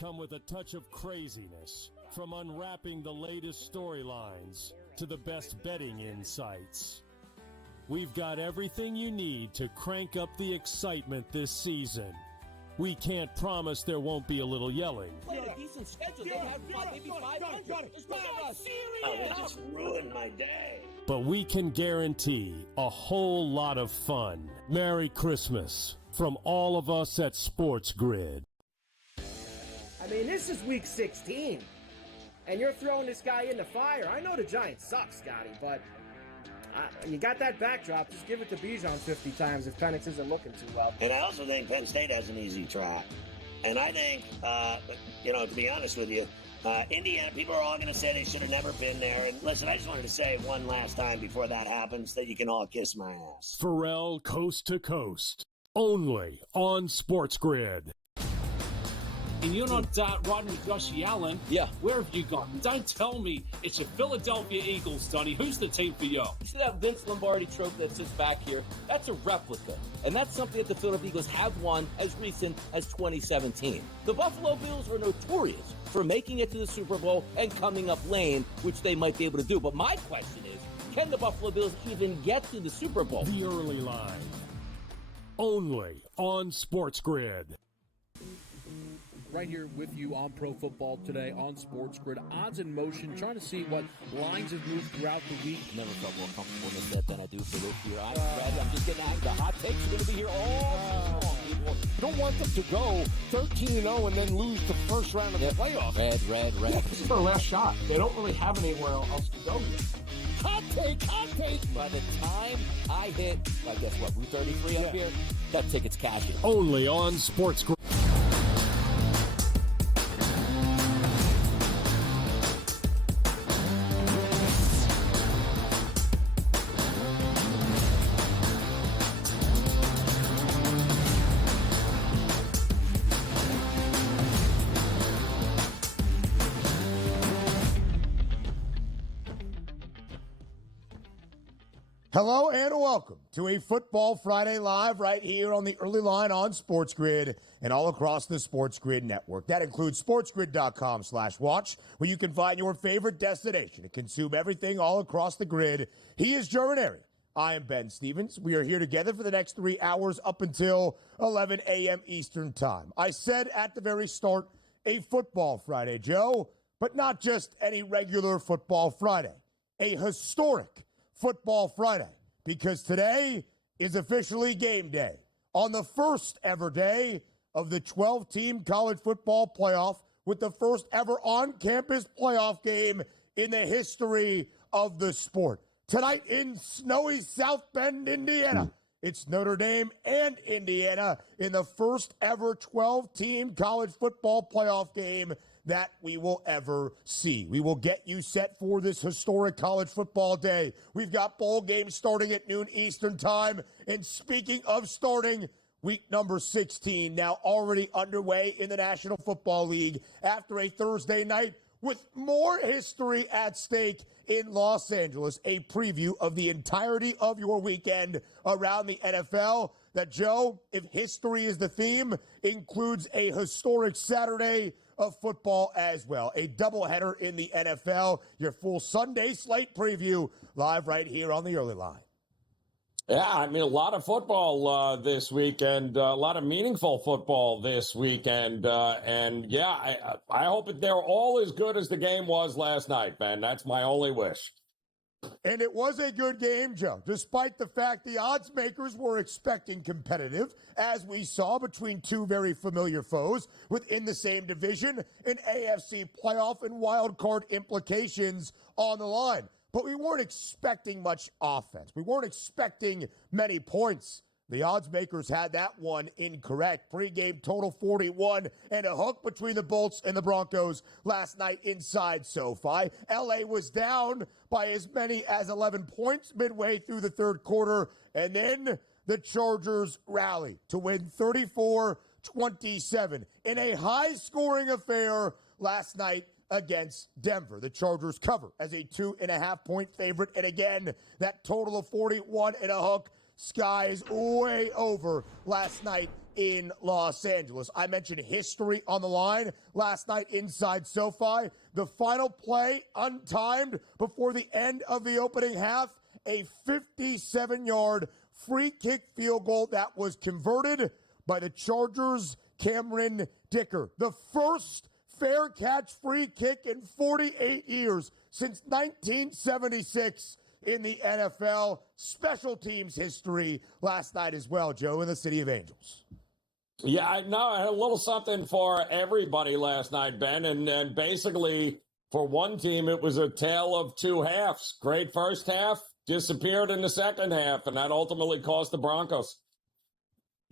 come with a touch of craziness, from unwrapping the latest storylines to the best betting insights. We've got everything you need to crank up the excitement this season. We can't promise there won't be a little yelling. Played a decent schedule. They had maybe 500. There's no It just ruined my day. But we can guarantee a whole lot of fun. Merry Christmas from all of us at SportsGrid. I mean, this is week 16, and you're throwing this guy in the fire. I know the Giants suck, Scotty, but you got that backdrop. Just give it to Bijan 50 times if Penix isn't looking too well. And I also think Penn State has an easy track. And I think, to be honest with you, Indiana, people are all going to say they should have never been there. And listen, I just wanted to say one last time before that happens that you can all kiss my ass. Pharrell Coast to Coast, only on SportsGrid. And you're not riding with Josh Allen. Yeah. Where have you gone? Don't tell me it's your Philadelphia Eagles, Donnie. Who's the team for you? You should have Vince Lombardi trophy that sits back here. That's a replica. And that's something that the Philadelphia Eagles have won as recent as 2017. The Buffalo Bills are notorious for making it to the Super Bowl and coming up lame, which they might be able to do. But my question is, can the Buffalo Bills even get to the Super Bowl? The early line, only on SportsGrid. Right here with you on Pro Football Today on SportsGrid. Odds in motion, trying to see what lines have moved throughout the week. Never felt more comfortable in this set than I do for this year. I'm ready. I'm just getting out. The hot takes are going to be here all long, people. You don't want them to go 13-0 and then lose the first round of the playoffs. Red. This is their last shot. They don't really have anywhere else to go yet. Hot take. By the time I hit, I guess what, Route 33 up here, that ticket's cashing. Only on SportsGrid. Hello and welcome to a Football Friday Live right here on the early line on SportsGrid and all across the SportsGrid network. That includes sportsgrid.com/watch, where you can find your favorite destination to consume everything all across the grid. He is German Area. I am Ben Stevens. We are here together for the next 3 hours up until 11 a.m. Eastern Time. I said at the very start, a Football Friday, Joe, but not just any regular Football Friday, a historic Football Friday, because today is officially game day on the first ever day of the 12-team college football playoff, with the first ever on-campus playoff game in the history of the sport. Tonight in snowy South Bend, Indiana, it's Notre Dame and Indiana in the first ever 12-team college football playoff game that we will ever see. We will get you set for this historic college football day. We've got bowl games starting at noon Eastern Time. And speaking of starting, week number 16 now already underway in the National Football League after a Thursday night with more history at stake in Los Angeles. A preview of the entirety of your weekend around the NFL that, Joe, if history is the theme, includes a historic Saturday of football as well. A doubleheader in the NFL. Your full Sunday slate preview live right here on the early line. Yeah, I mean, a lot of football this weekend, a lot of meaningful football this weekend. And yeah, I hope that they're all as good as the game was last night, Ben. That's my only wish. And it was a good game, Joe, despite the fact the odds makers were expecting competitive, as we saw between two very familiar foes within the same division, and AFC playoff and wild card implications on the line. But we weren't expecting much offense. We weren't expecting many points. The odds makers had that one incorrect. Pre-game total 41 and a hook between the Bolts and the Broncos last night inside SoFi. LA was down by as many as 11 points midway through the third quarter. And then the Chargers rally to win 34-27 in a high-scoring affair last night against Denver. The Chargers cover as a 2.5-point favorite. And again, that total of 41 and a hook skies way over last night in Los Angeles. I mentioned history on the line last night inside SoFi. The final play, untimed before the end of the opening half, a 57-yard free kick field goal that was converted by the Chargers' Cameron Dicker. The first fair catch free kick in 48 years since 1976 in the NFL. Special teams history last night as well, Joe, in the City of Angels. Yeah, I know. I had a little something for everybody last night, Ben. And basically, for one team, it was a tale of two halves. Great first half, disappeared in the second half, and that ultimately cost the Broncos.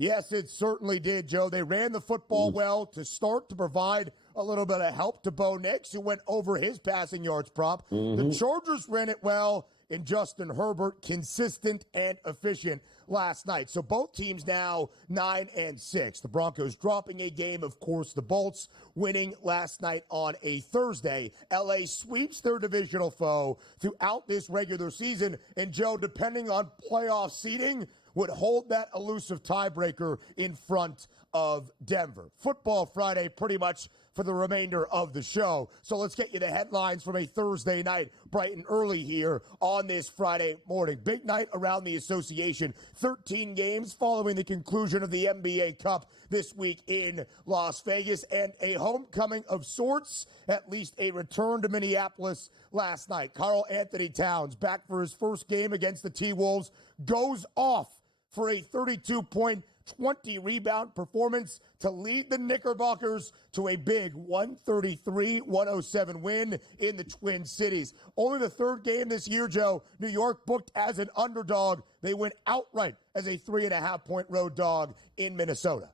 Yes, it certainly did, Joe. They ran the football well to start to provide a little bit of help to Bo Nix, who went over his passing yards prop. The Chargers ran it well, and Justin Herbert, consistent and efficient last night. So both teams now 9-6. The Broncos dropping a game, of course, the Bolts winning last night on a Thursday. LA sweeps their divisional foe throughout this regular season, and Joe, depending on playoff seeding, would hold that elusive tiebreaker in front of Denver. Football Friday pretty much for the remainder of the show. So let's get you the headlines from a Thursday night, bright and early here on this Friday morning. Big night around the association. 13 games following the conclusion of the NBA Cup this week in Las Vegas, and a homecoming of sorts, at least a return to Minneapolis last night. Karl Anthony Towns, back for his first game against the T-Wolves, goes off for a 32-point, 20-rebound performance to lead the Knickerbockers to a big 133-107 win in the Twin Cities. Only the third game this year, Joe. New York booked as an underdog. They went outright as a 3.5-point road dog in Minnesota.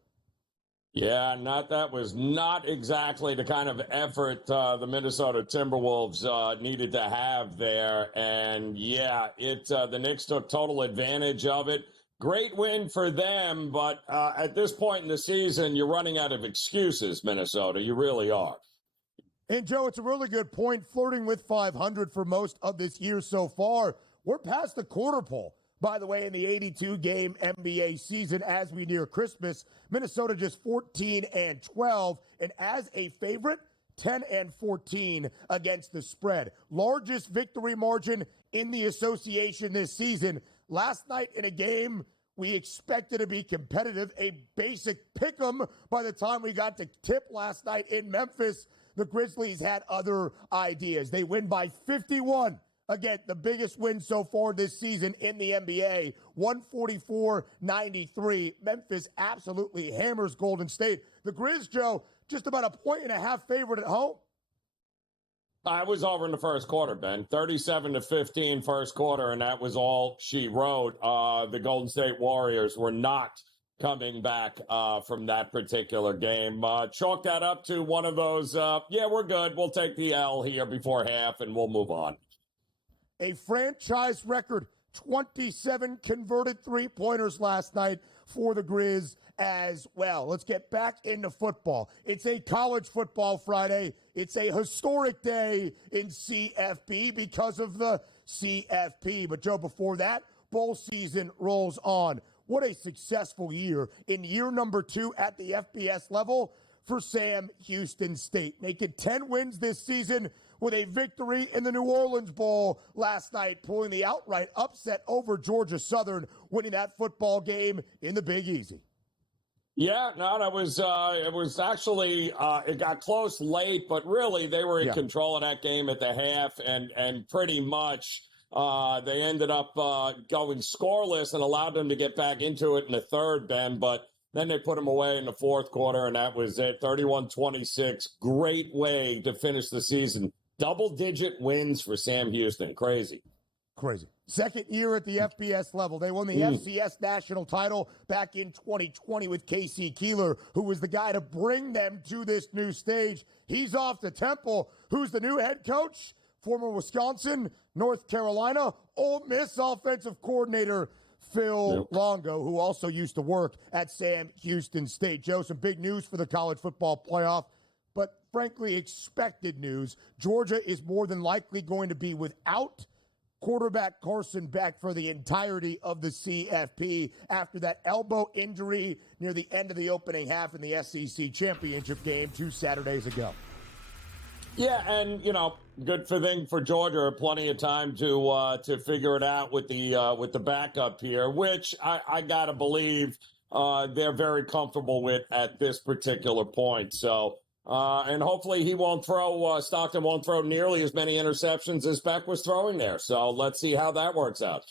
Yeah, that was not exactly the kind of effort the Minnesota Timberwolves needed to have there. And yeah, the Knicks took total advantage of it. Great win for them, but at this point in the season, you're running out of excuses, Minnesota. You really are. And, Joe, it's a really good point. Flirting with 500 for most of this year so far. We're past the quarter pole. By the way, in the 82-game NBA season as we near Christmas, Minnesota just 14-12, and as a favorite, 10-14 against the spread. Largest victory margin in the association this season. Last night in a game we expected to be competitive, a basic pick'em by the time we got to tip last night in Memphis. The Grizzlies had other ideas. They win by 51. Again, the biggest win so far this season in the NBA, 144-93. Memphis absolutely hammers Golden State. The Grizz, Joe, just about a 1.5 favorite at home. I was over in the first quarter, Ben. 37-15 first quarter, and that was all she wrote. The Golden State Warriors were not coming back from that particular game. Chalk that up to one of those, yeah, we're good. We'll take the L here before half, and we'll move on. A franchise record 27 converted three-pointers last night for the Grizz as well. Let's get back into football. It's a college football Friday. It's a historic day in CFP because of the CFP. But, Joe, before that, bowl season rolls on. What a successful year in year number 2 at the FBS level for Sam Houston State. Making 10 wins this season with a victory in the New Orleans Bowl last night, pulling the outright upset over Georgia Southern, winning that football game in the Big Easy. Yeah, no, it was actually, it got close late, but really they were in control of that game at the half, and pretty much they ended up going scoreless and allowed them to get back into it in the third, Ben, but then they put them away in the fourth quarter, and that was it, 31-26. Great way to finish the season. Double-digit wins for Sam Houston. Crazy. Second year at the FBS level. They won the FCS national title back in 2020 with Casey Keeler, who was the guy to bring them to this new stage. He's off to Temple. Who's the new head coach? Former Wisconsin, North Carolina, Ole Miss offensive coordinator Phil Longo, who also used to work at Sam Houston State. Joe, some big news for the college football playoff, but frankly expected news. Georgia is more than likely going to be without quarterback Carson Beck for the entirety of the CFP after that elbow injury near the end of the opening half in the SEC championship game 2 Saturdays ago. Yeah, and good thing for Georgia. Plenty of time to figure it out with the backup here, which I gotta believe they're very comfortable with at this particular point. So, and hopefully Stockton won't throw nearly as many interceptions as Beck was throwing there. So let's see how that works out.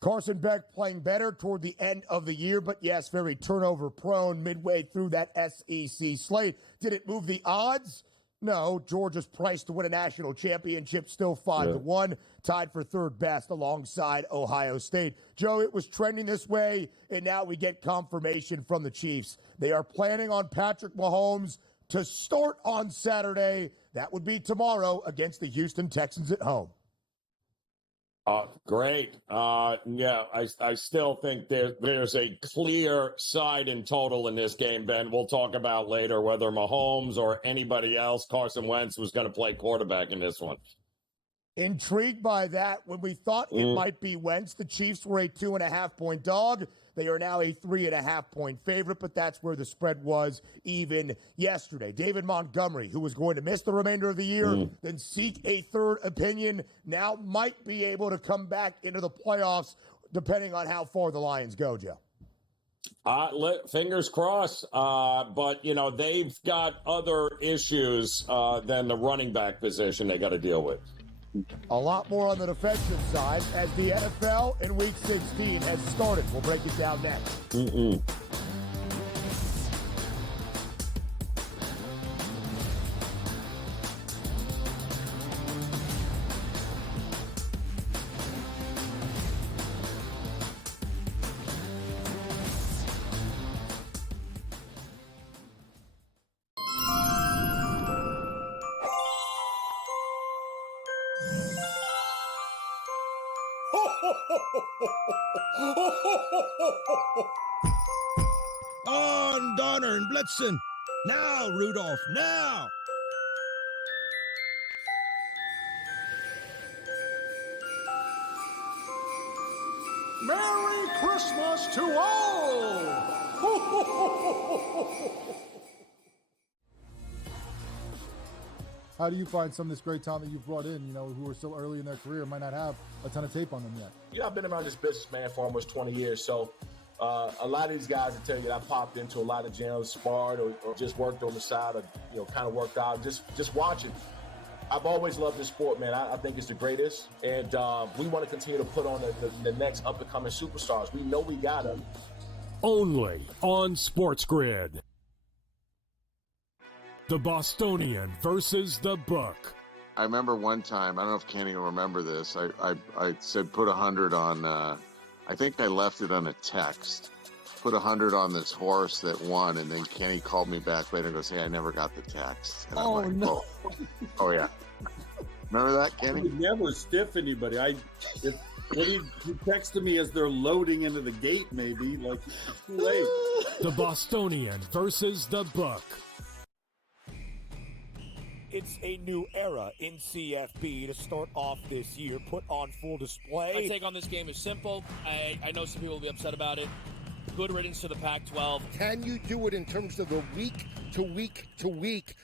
Carson Beck playing better toward the end of the year, but yes, very turnover prone midway through that SEC slate. Did it move the odds? No, Georgia's price to win a national championship still 5-1, tied for third best alongside Ohio State. Joe, it was trending this way, and now we get confirmation from the Chiefs. They are planning on Patrick Mahomes to start on Saturday. That would be tomorrow against the Houston Texans at home. Great. Yeah, I still think there's a clear side in total in this game, Ben. We'll talk about later whether Mahomes or anybody else, Carson Wentz, was going to play quarterback in this one. Intrigued by that. When we thought it might be Wentz, the Chiefs were a 2.5-point dog. They are now a 3.5-point favorite, but that's where the spread was even yesterday. David Montgomery, who was going to miss the remainder of the year, then seek a third opinion, now might be able to come back into the playoffs, depending on how far the Lions go, Joe. Fingers crossed, but, they've got other issues than the running back position they got to deal with. A lot more on the defensive side as the NFL in Week 16 has started. We'll break it down next. On Donner and Blitzen. Now, Rudolph, now. Merry Christmas to all! How do you find some of this great talent that you've brought in, who are still early in their career, might not have a ton of tape on them yet? I've been around this business, man, for almost 20 years. So a lot of these guys will tell you that I popped into a lot of gyms, sparred, or just worked on the side, or, kind of worked out, just watching. I've always loved this sport, man. I think it's the greatest. And we want to continue to put on the next up-and-coming superstars. We know we got them. Only on SportsGrid. The Bostonian versus the Book. I remember one time, I don't know if Kenny will remember this, I said put 100 on, I think I left it on a text, put 100 on this horse that won, and then Kenny called me back later and goes, hey, I never got the text. And oh, like, no. Oh, yeah. Remember that, Kenny? I would never stiff anybody. If he texted me as they're loading into the gate, maybe, like, it's too late. The Bostonian versus the Book. It's a new era in CFP to start off this year, put on full display. My take on this game is simple. I know some people will be upset about it. Good riddance to the Pac-12. Can you do it in terms of the week to week to week?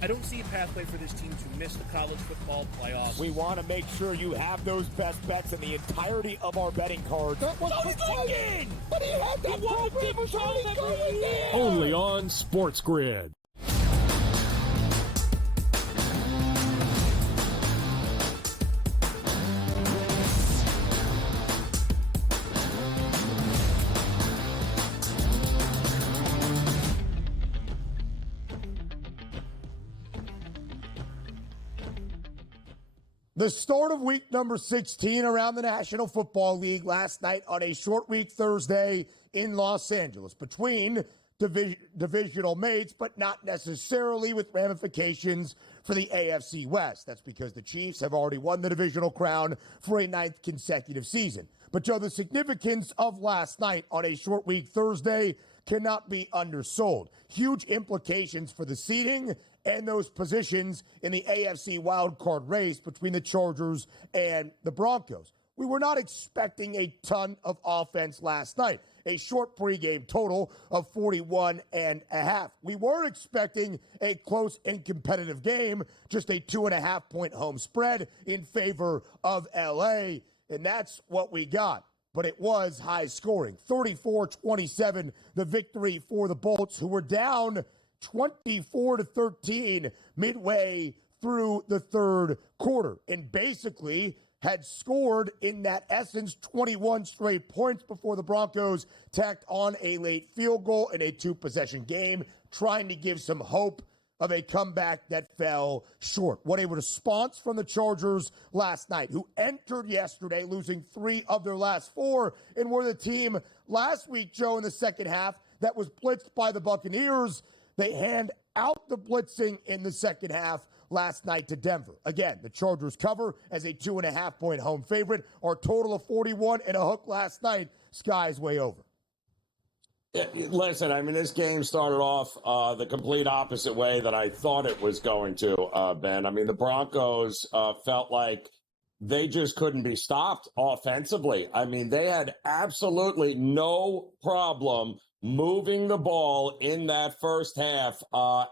I don't see a pathway for this team to miss the college football playoffs. We want to make sure you have those best bets in the entirety of our betting cards. That was again! But he had that program going there! Only on SportsGrid. The start of week number 16 around the National Football League last night on a short week Thursday in Los Angeles between divisional mates, but not necessarily with ramifications for the AFC West. That's because the Chiefs have already won the divisional crown for a 9th consecutive season. But, Joe, the significance of last night on a short week Thursday cannot be undersold. Huge implications for the seeding and those positions in the AFC wildcard race between the Chargers and the Broncos. We were not expecting a ton of offense last night, a short pregame total of 41.5. We were expecting a close and competitive game, just a 2.5-point home spread in favor of LA, and that's what we got. But it was high scoring. 34-27, the victory for the Bolts, who were down 24-13 midway through the third quarter, and basically had scored in that essence 21 straight points before the Broncos tacked on a late field goal in a two-possession game, trying to give some hope of a comeback that fell short. What a response from the Chargers last night, who entered yesterday losing 3 of their last 4, and were the team last week, Joe, in the second half that was blitzed by the Buccaneers. They hand out the blitzing in the second half last night to Denver. Again, the Chargers cover as a 2.5-point home favorite. Our total of 41 and a hook last night. Sky's way over. Listen, I mean, this game started off the complete opposite way that I thought it was going to, Ben. I mean, the Broncos felt like they just couldn't be stopped offensively. I mean, they had absolutely no problem moving the ball in that first half,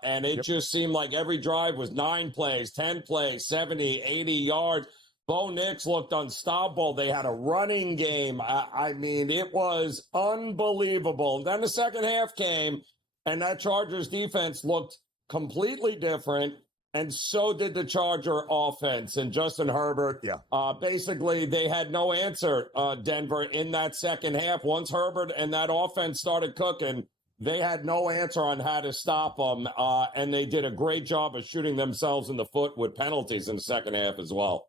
and it just seemed like every drive was 9 plays, 10 plays, 70, 80 yards. Bo Nix looked unstoppable. They had a running game. I mean, it was unbelievable. Then the second half came, and that Chargers defense looked completely different, and so did the Charger offense. And Justin Herbert, basically, they had no answer, Denver, in that second half. Once Herbert and that offense started cooking, they had no answer on how to stop them, and they did a great job of shooting themselves in the foot with penalties in the second half as well.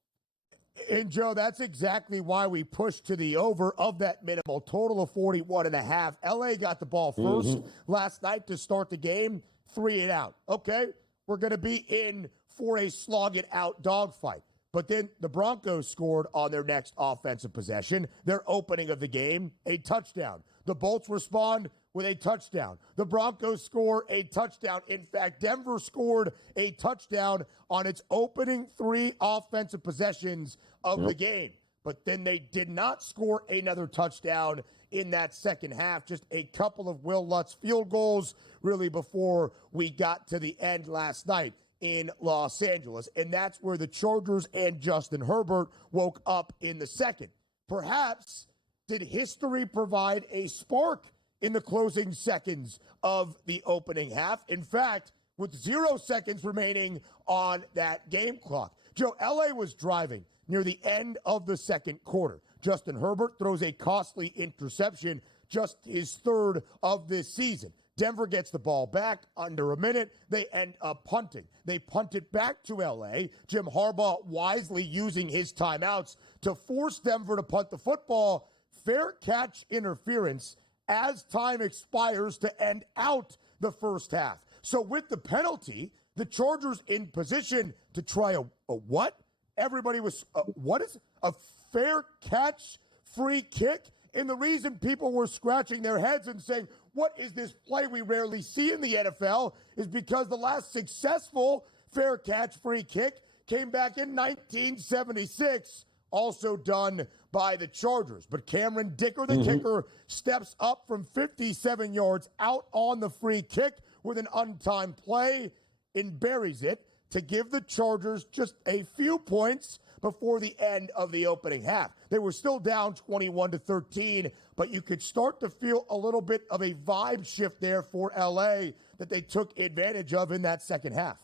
And, Joe, that's exactly why we pushed to the over of that minimal total of 41.5. LA got the ball first last night to start the game, 3 and out. Okay, we're going to be in for a slog-it-out dogfight. But then the Broncos scored on their next offensive possession, their opening of the game, a touchdown. The Bolts respond with a touchdown. The Broncos score a touchdown. In fact, Denver scored a touchdown on its opening 3 offensive possessions of the game. But then they did not score another touchdown in that second half. Just a couple of Will Lutz field goals really before we got to the end last night in Los Angeles. And that's where the Chargers and Justin Herbert woke up in the second. Perhaps did history provide a spark in the closing seconds of the opening half? In fact, with 0 seconds remaining on that game clock, Joe, LA was driving near the end of the second quarter. Justin Herbert throws a costly interception, just his 3rd of this season. Denver gets the ball back under a minute. They end up punting. They punt it back to L.A. Jim Harbaugh wisely using his timeouts to force Denver to punt the football. Fair catch interference as time expires to end out the first half. So with the penalty, the Chargers in position to try a what? Everybody was, what is a fair catch free kick? And the reason people were scratching their heads and saying, what is this play we rarely see in the NFL, is because the last successful fair catch free kick came back in 1976, also done by the Chargers. But Cameron Dicker, the kicker, steps up from 57 yards out on the free kick with an untimed play and buries it to give the Chargers just a few points before the end of the opening half. They were still down 21-13, but you could start to feel a little bit of a vibe shift there for LA that they took advantage of in that second half.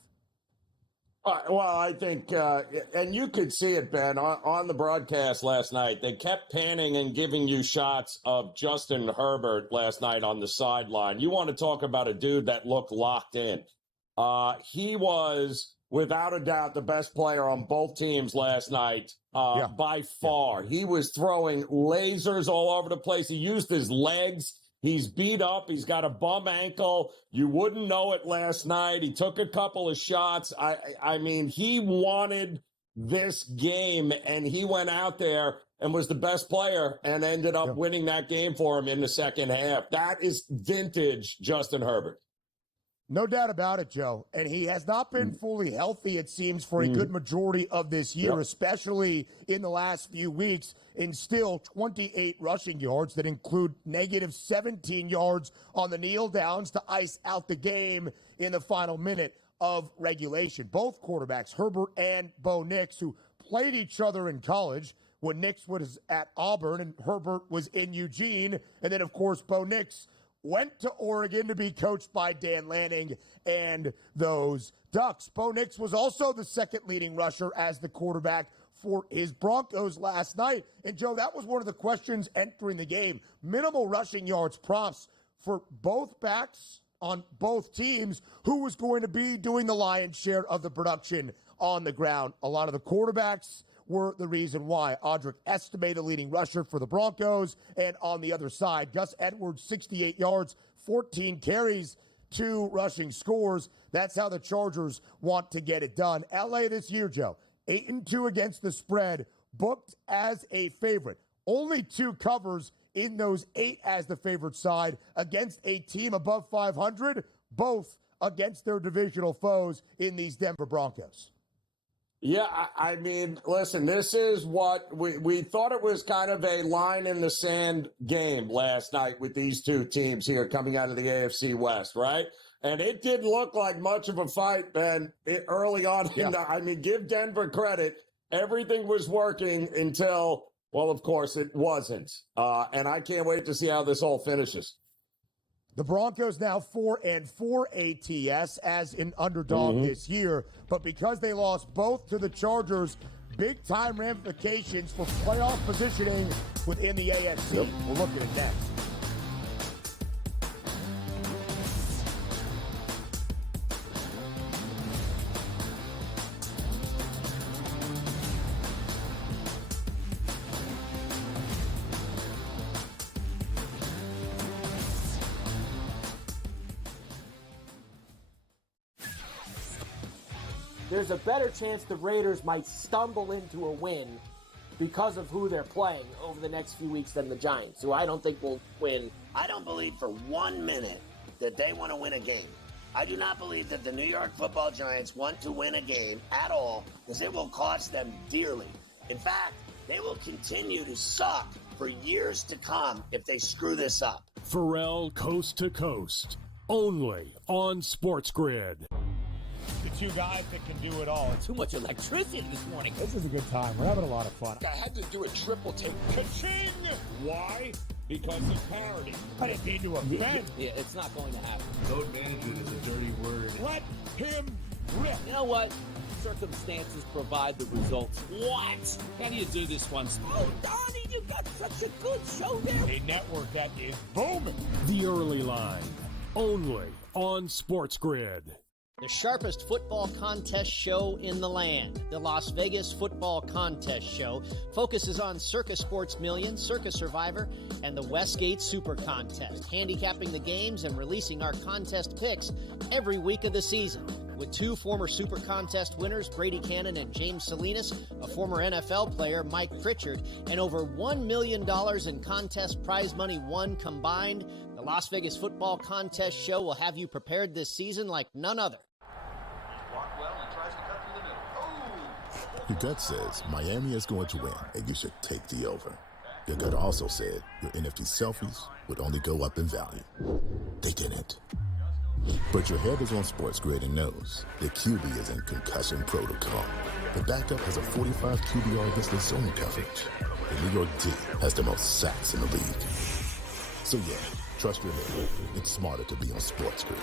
Well, I think, and you could see it, Ben, on the broadcast last night. They kept panning and giving you shots of Justin Herbert last night on the sideline. You want to talk about a dude that looked locked in. He was, without a doubt, the best player on both teams last night by far. He was throwing lasers all over the place. He used his legs. He's beat up. He's got a bum ankle. You wouldn't know it last night. He took a couple of shots. I mean, he wanted this game, and he went out there and was the best player and ended up winning that game for him in the second half. That is vintage Justin Herbert. No doubt about it, Joe. And he has not been fully healthy, it seems, for a good majority of this year, especially in the last few weeks. And still 28 rushing yards that include negative 17 yards on the kneel downs to ice out the game in the final minute of regulation. Both quarterbacks, Herbert and Bo Nix, who played each other in college when Nix was at Auburn and Herbert was in Eugene. And then, of course, Bo Nix went to Oregon to be coached by Dan Lanning and those Ducks. Bo Nix was also the second leading rusher as the quarterback for his Broncos last night. And, Joe, that was one of the questions entering the game. Minimal rushing yards prompts for both backs on both teams. Who was going to be doing the lion's share of the production on the ground? A lot of the quarterbacks were the reason why. Audric Estime, the leading rusher for the Broncos. And on the other side, Gus Edwards, 68 yards, 14 carries, 2 rushing scores. That's how the Chargers want to get it done. LA this year, Joe, 8-2 against the spread, booked as a favorite. Only 2 covers in those 8 as the favorite side against a team above 500, both against their divisional foes in these Denver Broncos. Yeah, I mean, listen, this is what we thought it was kind of a line in the sand game last night with these two teams here coming out of the AFC West, right? And it didn't look like much of a fight, man, early on. Yeah. I mean, give Denver credit. Everything was working until, well, of course, it wasn't. And I can't wait to see how this all finishes. The Broncos now 4-4 ATS as an underdog this year, but because they lost both to the Chargers, big-time ramifications for playoff positioning within the AFC. We'll look at it next. There's a better chance the Raiders might stumble into a win because of who they're playing over the next few weeks than the Giants, who I don't think will win. I don't believe for 1 minute that they want to win a game. I do not believe that the New York Football Giants want to win a game at all, because it will cost them dearly. In fact, they will continue to suck for years to come if they screw this up. Pharrell Coast to Coast, only on SportsGrid. The two guys that can do it all. Too much electricity this morning. This is a good time. We're having a lot of fun. I had to do a triple take. Ka-ching! Why? Because of parody. I didn't mean to offend. Yeah, it's not going to happen. Load management is a dirty word. Let him rip. You know what? Circumstances provide the results. What? How do you do this one? Oh, Donnie, you got such a good show there. A network that is booming. The Early Line, only on SportsGrid. The sharpest football contest show in the land, the Las Vegas Football Contest Show, focuses on Circus Sports Million, Circus Survivor, and the Westgate Super Contest, handicapping the games and releasing our contest picks every week of the season. With 2 former Super Contest winners, Brady Cannon and James Salinas, a former NFL player, Mike Pritchard, and over $1 million in contest prize money won combined, the Las Vegas Football Contest Show will have you prepared this season like none other. Your gut says Miami is going to win, and you should take the over. Your gut also said your NFT selfies would only go up in value. They didn't. But your head is on SportsGrid and knows the QB is in concussion protocol. The backup has a 45 QBR against the zone coverage. The New York D has the most sacks in the league. So yeah, trust your head. It's smarter to be on SportsGrid.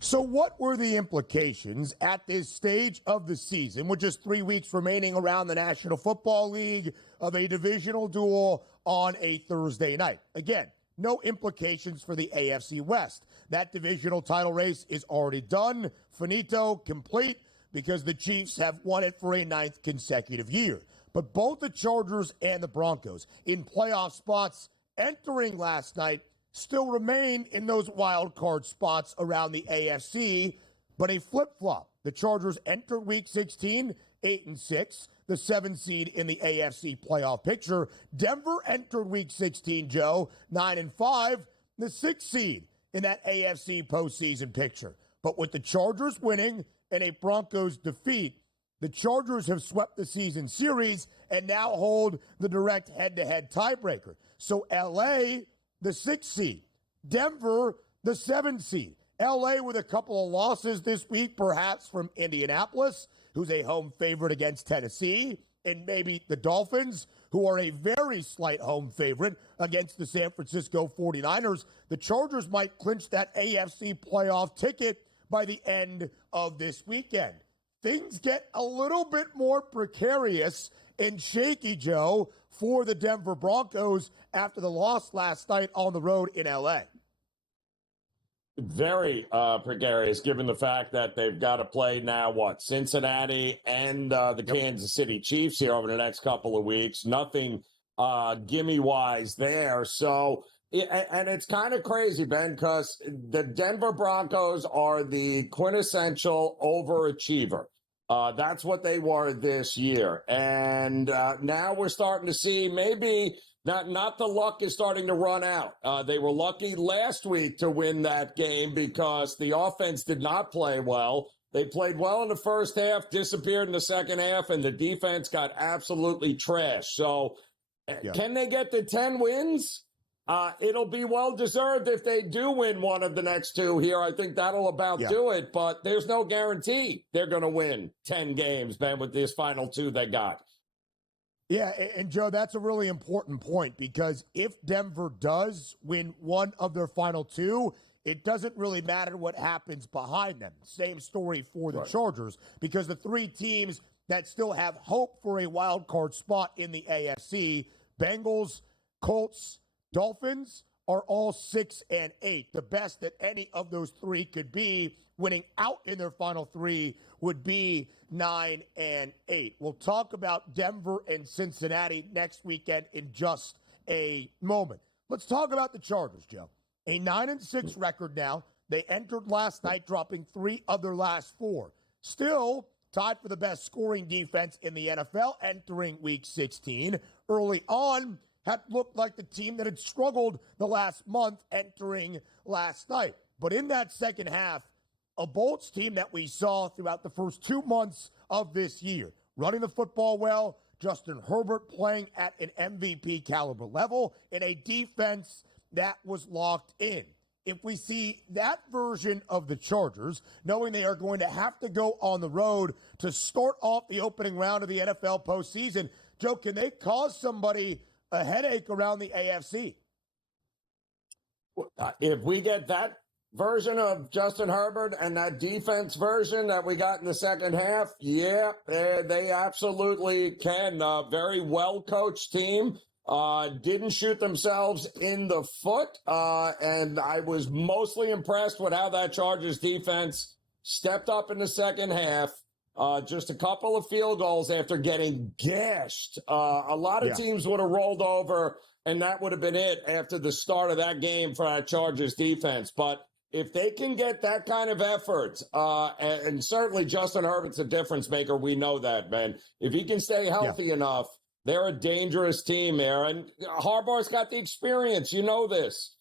So what were the implications at this stage of the season, with just 3 weeks remaining around the National Football League, of a divisional duel on a Thursday night? Again, no implications for the AFC West. That divisional title race is already done, finito, complete. because the Chiefs have won it for a 9th consecutive year. But both the Chargers and the Broncos in playoff spots entering last night still remain in those wild card spots around the AFC, but a flip-flop. The Chargers entered Week 16 8-6, the 7th seed in the AFC playoff picture. Denver entered Week 16, Joe, 9-5, the 6th seed in that AFC postseason picture. But with the Chargers winning and a Broncos defeat, the Chargers have swept the season series and now hold the direct head-to-head tiebreaker. So L.A., the 6th seed. Denver, the 7th seed. L.A. with a couple of losses this week, perhaps from Indianapolis, who's a home favorite against Tennessee, and maybe the Dolphins, who are a very slight home favorite against the San Francisco 49ers. The Chargers might clinch that AFC playoff ticket by the end of this weekend. Things get a little bit more precarious and shaky, Joe, for the Denver Broncos after the loss last night on the road in L.A. Very precarious, given the fact that they've got to play now, Cincinnati and the Kansas City Chiefs here over the next couple of weeks. Nothing gimme-wise there. So, and it's kind of crazy, Ben, because the Denver Broncos are the quintessential overachiever. That's what they were this year. And now we're starting to see maybe not the luck is starting to run out. They were lucky last week to win that game because the offense did not play well. They played well in the first half, disappeared in the second half, and the defense got absolutely trashed. So can they get to 10 wins? It'll be well-deserved if they do win one of the next two here. I think that'll about do it, but there's no guarantee they're going to win 10 games, Ben, with these final two they got. Yeah, and Joe, that's a really important point because if Denver does win one of their final two, it doesn't really matter what happens behind them. Same story for the Chargers because the three teams that still have hope for a wild card spot in the AFC, Bengals, Colts, Dolphins, are all 6-8. The best that any of those three could be winning out in their final three would be 9-8. We'll talk about Denver and Cincinnati next weekend in just a moment. Let's talk about the Chargers, Joe. A 9-6 record now. They entered last night dropping 3 of their last 4. Still tied for the best scoring defense in the NFL entering Week 16. Early on, had looked like the team that had struggled the last month entering last night. But in that second half, a Bolts team that we saw throughout the first 2 months of this year, running the football well, Justin Herbert playing at an MVP caliber level, and a defense that was locked in. If we see that version of the Chargers, knowing they are going to have to go on the road to start off the opening round of the NFL postseason, Joe, can they cause somebody a headache around the AFC? If we get that version of Justin Herbert and that defense version that we got in the second half, they absolutely can. Very well-coached team. Didn't shoot themselves in the foot. And I was mostly impressed with how that Chargers defense stepped up in the second half. Just a couple of field goals after getting gashed. A lot of teams would have rolled over, and that would have been it after the start of that game for our Chargers defense. But if they can get that kind of effort, and certainly Justin Herbert's a difference maker, we know that, man. If he can stay healthy enough, they're a dangerous team there. And Harbaugh's got the experience. You know this.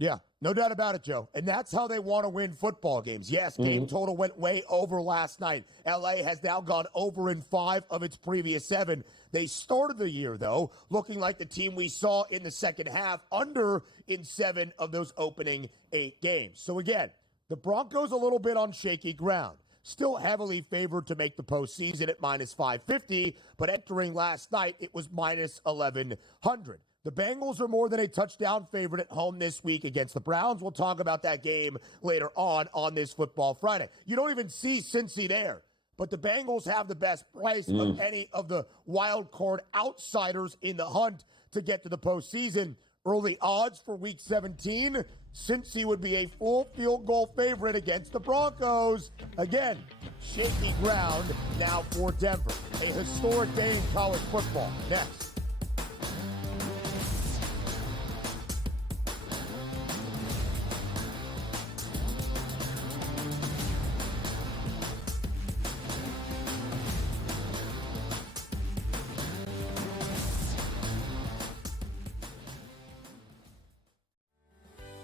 Yeah, no doubt about it, Joe. And that's how they want to win football games. Yes, game total went way over last night. L.A. has now gone over in 5 of its previous 7. They started the year, though, looking like the team we saw in the second half, under in 7 of those opening 8 games. So again, the Broncos a little bit on shaky ground. Still heavily favored to make the postseason at minus 550, but entering last night, it was minus 1,100. The Bengals are more than a touchdown favorite at home this week against the Browns. We'll talk about that game later on this Football Friday. You don't even see Cincy there, but the Bengals have the best price of any of the wild card outsiders in the hunt to get to the postseason. Early odds for Week 17, Cincy would be a full field goal favorite against the Broncos. Again, shaky ground now for Denver. A historic day in college football. Next.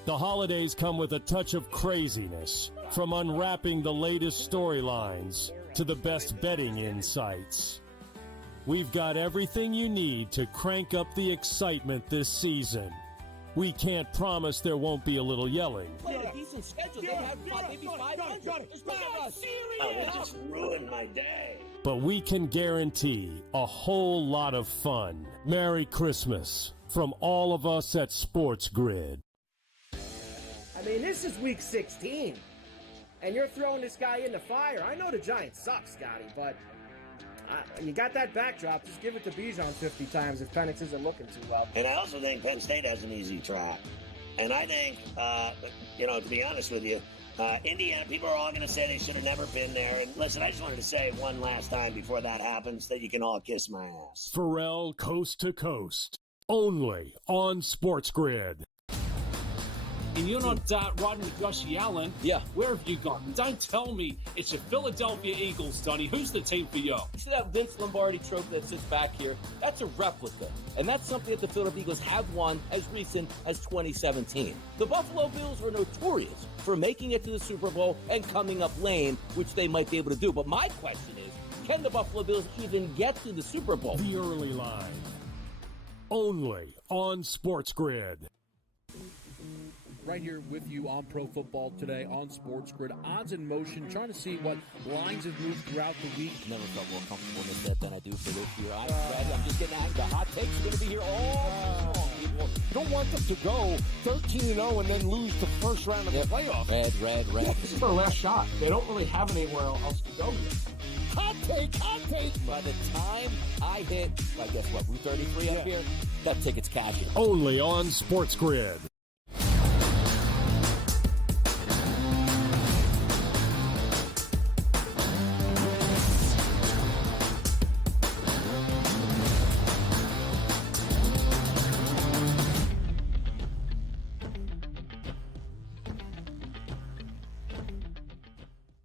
The holidays come with a touch of craziness, from unwrapping the latest storylines to the best betting insights. We've got everything you need to crank up the excitement this season. We can't promise there won't be a little yelling. Played a decent schedule. They have maybe 500. Just look at us. Oh, it just ruined my day. But we can guarantee a whole lot of fun. Merry Christmas from all of us at SportsGrid. I mean, this is week 16, and you're throwing this guy in the fire. I know the Giants suck, Scotty, but you got that backdrop. Just give it to Bijan 50 times if Penix isn't looking too well. And I also think Penn State has an easy track. And I think, to be honest with you, Indiana, people are all going to say they should have never been there. And listen, I just wanted to say one last time before that happens that you can all kiss my ass. Pharrell Coast to Coast, only on SportsGrid. And you're not riding with Josh Allen. Yeah. Where have you gone? Don't tell me it's the Philadelphia Eagles, Donnie. Who's the team for you? You see that Vince Lombardi trophy that sits back here? That's a replica. And that's something that the Philadelphia Eagles have won as recent as 2017. The Buffalo Bills are notorious for making it to the Super Bowl and coming up lame, which they might be able to do. But my question is, can the Buffalo Bills even get to the Super Bowl? The early line. Only on SportsGrid. Right here with you on Pro Football Today on SportsGrid. Odds in motion, trying to see what lines have moved throughout the week. Never felt more comfortable in this bet than I do for this year. I'm ready. I'm just getting angry. The hot takes are going to be here all long, people. You don't want them to go 13-0 and then lose the first round of the playoff. Red. This is their last shot. They don't really have anywhere else to go yet. Hot take. By the time I hit, I guess what, Route 33 up here, that ticket's cashing. Only on SportsGrid.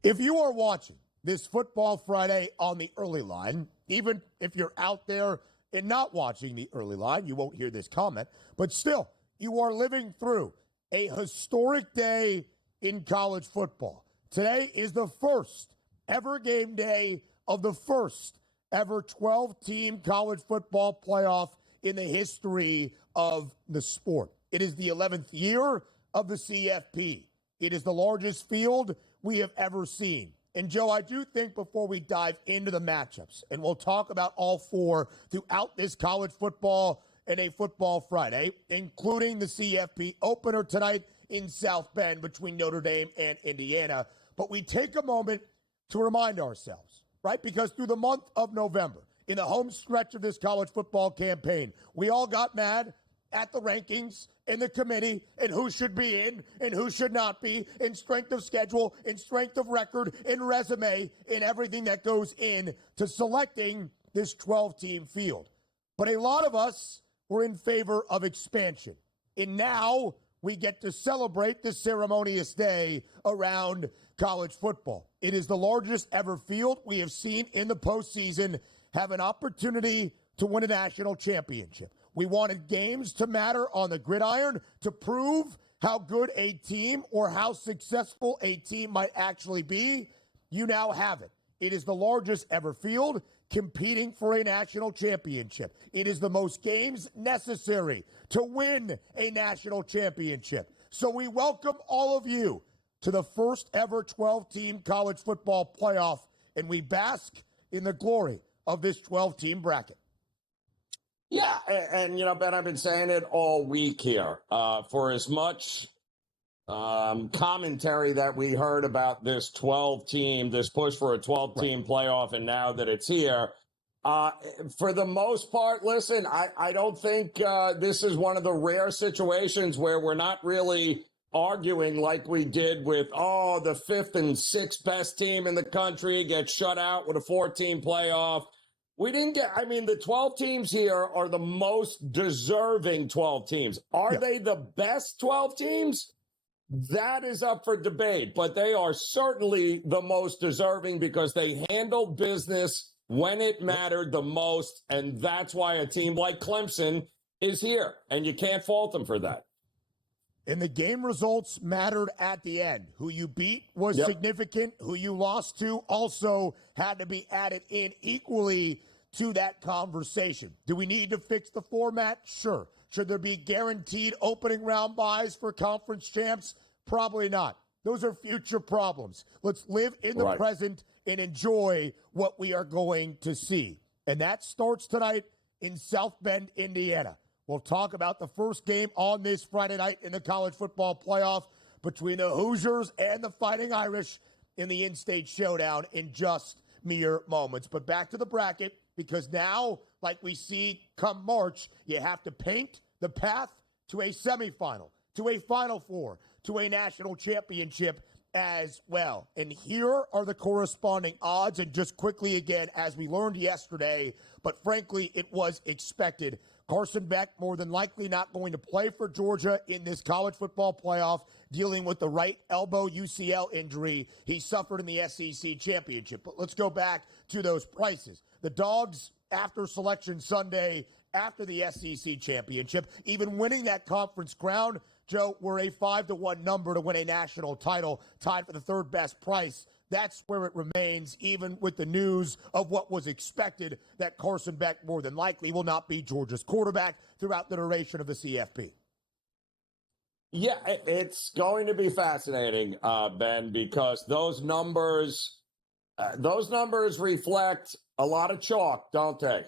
If you are watching this Football Friday on the early line, even if you're out there and not watching the early line, you won't hear this comment, but still, you are living through a historic day in college football. Today is the first ever game day of the first ever 12-team college football playoff in the history of the sport. It is the 11th year of the CFP. It is the largest field we have ever seen. And, Joe, I do think before we dive into the matchups, and we'll talk about all four throughout this college football and a Football Friday, including the CFP opener tonight in South Bend between Notre Dame and Indiana. But we take a moment to remind ourselves, right? Because through the month of November, in the home stretch of this college football campaign, we all got mad at the rankings and the committee and who should be in and who should not be, in strength of schedule, in strength of record, in resume, in everything that goes in to selecting this 12-team field. But a lot of us were in favor of expansion. And now we get to celebrate this ceremonious day around college football. It is the largest ever field we have seen in the postseason have an opportunity to win a national championship. We wanted games to matter on the gridiron to prove how good a team or how successful a team might actually be. You now have it. It is the largest ever field competing for a national championship. It is the most games necessary to win a national championship. So we welcome all of you to the first ever 12-team college football playoff, and we bask in the glory of this 12-team bracket. Yeah, and Ben, I've been saying it all week here. For as much commentary that we heard about this 12-team, this push for a 12-team playoff, and now that it's here, For the most part, listen, I don't think this is one of the rare situations where we're not really arguing like we did with, the fifth and sixth best team in the country gets shut out with a 4-team playoff. We didn't get, the 12 teams here are the most deserving 12 teams. Are they the best 12 teams? That is up for debate, but they are certainly the most deserving because they handled business when it mattered the most, and that's why a team like Clemson is here, and you can't fault them for that. And the game results mattered at the end. Who you beat was significant. Who you lost to also had to be added in equally to that conversation. Do we need to fix the format? Sure. Should there be guaranteed opening round buys for conference champs? Probably not. Those are future problems. Let's live in the present and enjoy what we are going to see. And that starts tonight in South Bend, Indiana. We'll talk about the first game on this Friday night in the college football playoff between the Hoosiers and the Fighting Irish in the in-state showdown in just mere moments. But back to the bracket, because now, like we see come March, you have to paint the path to a semifinal, to a Final Four, to a national championship as well. And here are the corresponding odds. And just quickly again, as we learned yesterday, but frankly, it was expected. Carson Beck more than likely not going to play for Georgia in this college football playoff, dealing with the right elbow UCL injury he suffered in the SEC championship. But let's go back to those prices. The Dogs, after Selection Sunday, after the SEC championship, even winning that conference crown, Joe, were a 5-1 number to win a national title, tied for the third best price. That's where it remains, even with the news of what was expected, that Carson Beck more than likely will not be Georgia's quarterback throughout the duration of the CFP. Yeah, it's going to be fascinating, Ben, because those numbers reflect a lot of chalk, don't they?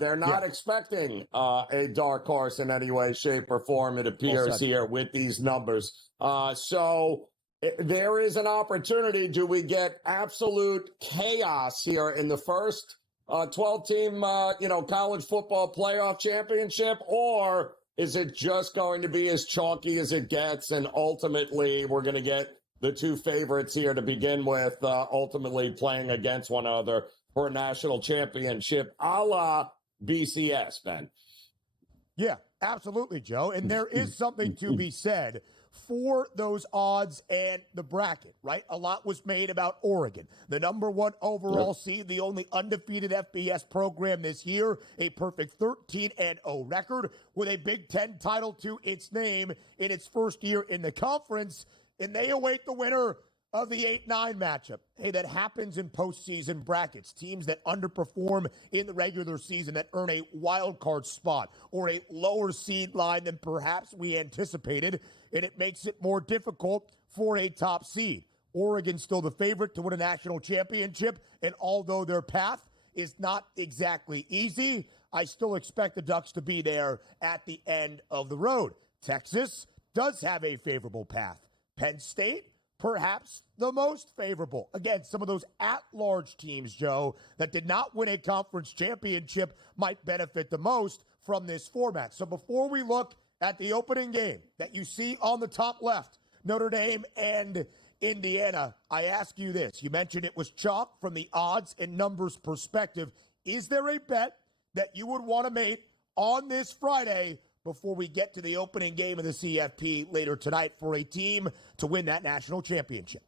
They're not expecting a dark horse in any way, shape, or form, it appears here with these numbers. So there is an opportunity. Do we get absolute chaos here in the first 12-team, college football playoff championship, or is it just going to be as chalky as it gets, and ultimately we're going to get the two favorites here to begin with, ultimately playing against one another for a national championship a la BCS, Ben? Yeah, absolutely, Joe. And there is something to be said for those odds and the bracket, right? A lot was made about Oregon, the number one overall seed, the only undefeated FBS program this year, a perfect 13-0 record with a Big Ten title to its name in its first year in the conference, and they await the winner of the 8-9 matchup. Hey, that happens in postseason brackets. Teams that underperform in the regular season that earn a wild card spot or a lower seed line than perhaps we anticipated, and it makes it more difficult for a top seed. Oregon's still the favorite to win a national championship, and although their path is not exactly easy, I still expect the Ducks to be there at the end of the road. Texas does have a favorable path. Penn State, perhaps the most favorable. Again, some of those at-large teams, Joe, that did not win a conference championship might benefit the most from this format. So before we look at the opening game that you see on the top left, Notre Dame and Indiana, I ask you this. You mentioned it was chalk from the odds and numbers perspective. Is there a bet that you would want to make on this Friday before we get to the opening game of the CFP later tonight for a team to win that national championship?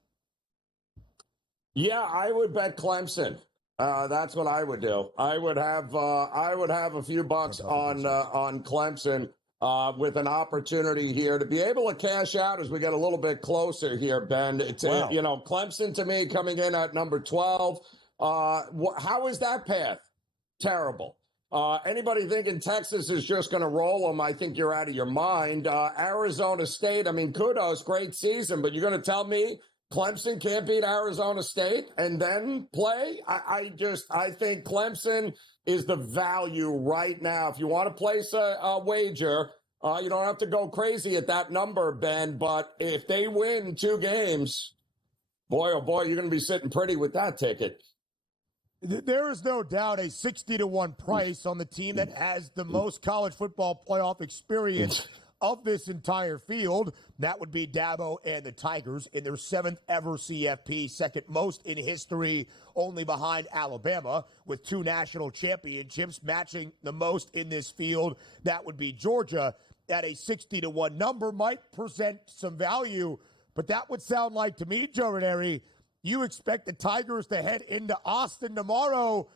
Yeah, I would bet Clemson. That's what I would do. I would have a few bucks on Clemson with an opportunity here to be able to cash out as we get a little bit closer here, Ben. Clemson to me coming in at number 12. How is that path? Terrible. Anybody thinking Texas is just going to roll them, I think you're out of your mind. Arizona State, kudos, great season, but you're going to tell me Clemson can't beat Arizona State and then play? I think Clemson is the value right now. If you want to place a wager, you don't have to go crazy at that number, Ben, but if they win 2 games, boy, oh boy, you're going to be sitting pretty with that ticket. There is no doubt a 60-1 price on the team that has the most college football playoff experience of this entire field. That would be Dabo and the Tigers in their 7th ever CFP, second most in history, only behind Alabama, with 2 national championships. Matching the most in this field, that would be Georgia at a 60-1 number. Might present some value, but that would sound like to me, Joe Ranieri, you expect the Tigers to head into Austin tomorrow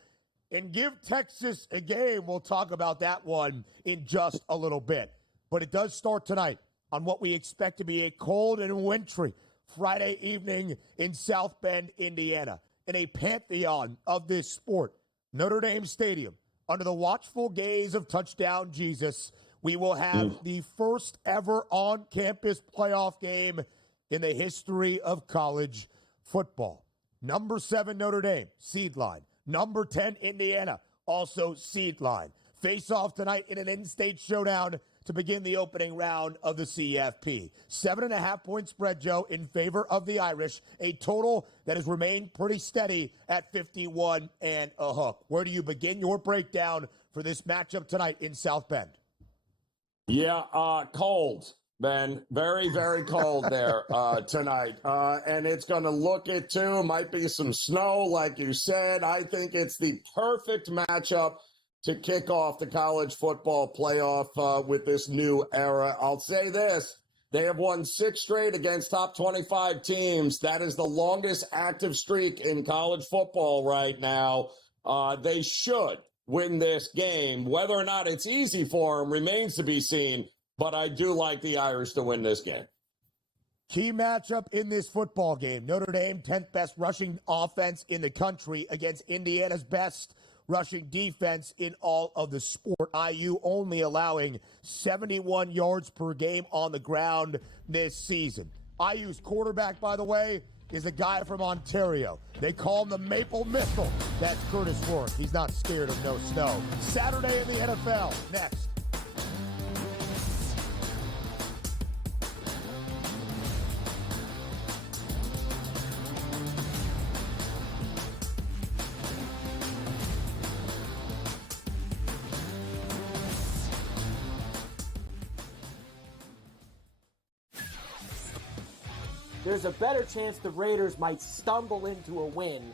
and give Texas a game. We'll talk about that one in just a little bit. But it does start tonight on what we expect to be a cold and wintry Friday evening in South Bend, Indiana. In a pantheon of this sport, Notre Dame Stadium, under the watchful gaze of Touchdown Jesus, we will have the first ever on-campus playoff game in the history of college football. Number 7, Notre Dame, seed line. Number 10, Indiana, also seed line. Face off tonight in an in-state showdown to begin the opening round of the CFP. 7.5-point spread, Joe, in favor of the Irish. A total that has remained pretty steady at 51 and a hook. Where do you begin your breakdown for this matchup tonight in South Bend? Yeah, cold, Ben. Very, very cold there tonight. And it's going to look it, too. Might be some snow, like you said. I think it's the perfect matchup to kick off the college football playoff with this new era. I'll say this. They have won 6 straight against top 25 teams. That is the longest active streak in college football right now. They should win this game. Whether or not it's easy for them remains to be seen, but I do like the Irish to win this game. Key matchup in this football game. Notre Dame, 10th best rushing offense in the country against Indiana's best rushing defense in all of the sport. IU only allowing 71 yards per game on the ground this season. IU's quarterback, by the way, is a guy from Ontario. They call him the Maple Missile. That's Curtis Worth. He's not scared of no snow. Saturday in the NFL. Next. There's a better chance the Raiders might stumble into a win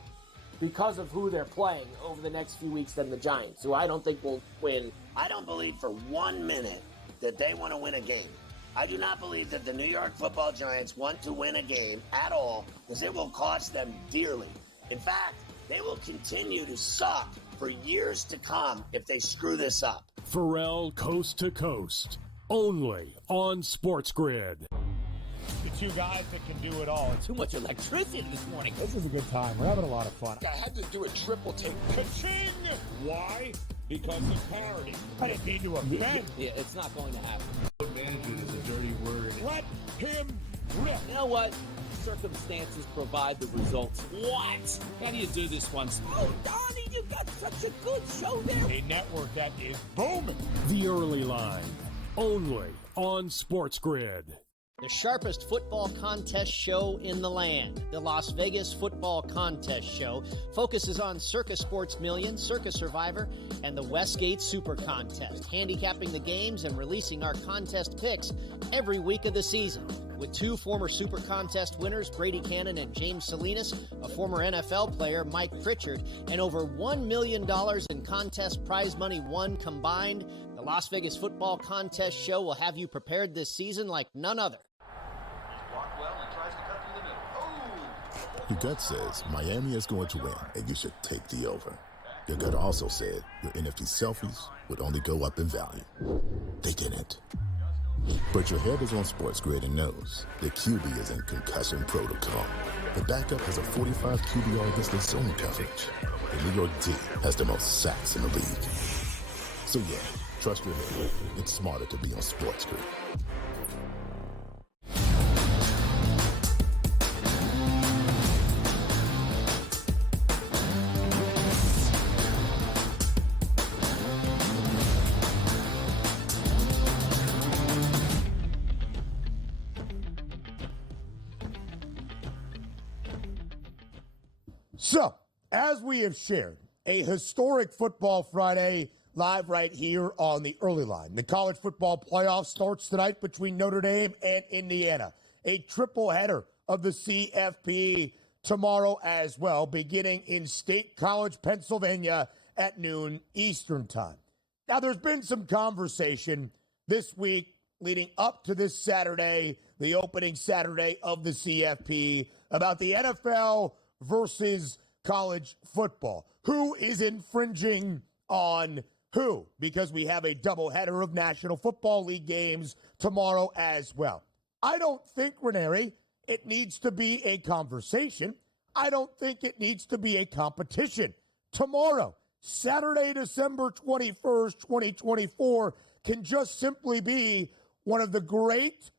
because of who they're playing over the next few weeks than the Giants, who I don't think will win. I don't believe for 1 minute that they want to win a game. I do not believe that the New York Football Giants want to win a game at all, because it will cost them dearly. In fact, they will continue to suck for years to come if they screw this up. Pharrell Coast to Coast, only on SportsGrid. The 2 guys that can do it all. Too much electricity this morning. This is a good time. We're having a lot of fun. I had to do a triple take. Ka-ching! Why? Because of parity. I didn't mean to offend. Yeah, it's not going to happen. Management is a dirty word. Let him rip. You know what? Circumstances provide the results. What? How do you do this one? Oh, Donnie, you got such a good show there. A network that is booming. The Early Line, only on SportsGrid. The sharpest football contest show in the land, the Las Vegas Football Contest Show, focuses on Circus Sports Million, Circus Survivor, and the Westgate Super Contest, handicapping the games and releasing our contest picks every week of the season. With 2 former Super Contest winners, Brady Cannon and James Salinas, a former NFL player, Mike Pritchard, and over $1 million in contest prize money won combined, the Las Vegas Football Contest Show will have you prepared this season like none other. Your gut says Miami is going to win, and you should take the over. Your gut also said your NFT selfies would only go up in value. They didn't. But your head is on SportsGrid and knows the QB is in concussion protocol. The backup has a 45 QBR against the zone coverage. The New York D has the most sacks in the league. So yeah, trust your head. It's smarter to be on SportsGrid. So, as we have shared, a historic Football Friday live right here on the early line. The college football playoff starts tonight between Notre Dame and Indiana. A triple header of the CFP tomorrow as well, beginning in State College, Pennsylvania at noon Eastern time. Now, there's been some conversation this week leading up to this Saturday, the opening Saturday of the CFP, about the NFL versus college football. Who is infringing on who? Because we have a doubleheader of National Football League games tomorrow as well. I don't think, Ranieri, it needs to be a conversation. I don't think it needs to be a competition. Tomorrow, Saturday, December 21st, 2024, can just simply be one of the great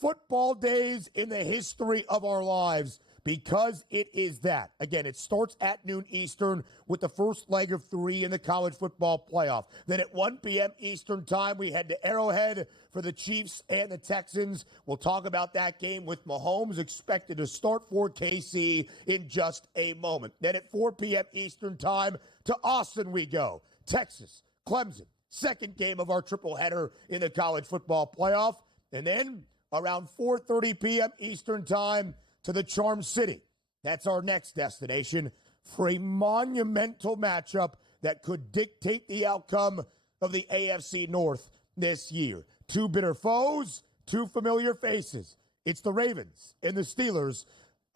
football days in the history of our lives, because it is that. Again, it starts at noon Eastern with the first leg of 3 in the college football playoff. Then at 1 p.m. Eastern time, we head to Arrowhead for the Chiefs and the Texans. We'll talk about that game with Mahomes expected to start for KC in just a moment. Then at 4 p.m. Eastern time, to Austin we go. Texas, Clemson, second game of our triple header in the college football playoff. And then around 4:30 p.m. Eastern time, to the Charm City. That's our next destination for a monumental matchup that could dictate the outcome of the AFC North this year. 2 bitter foes, 2 familiar faces. It's the Ravens and the Steelers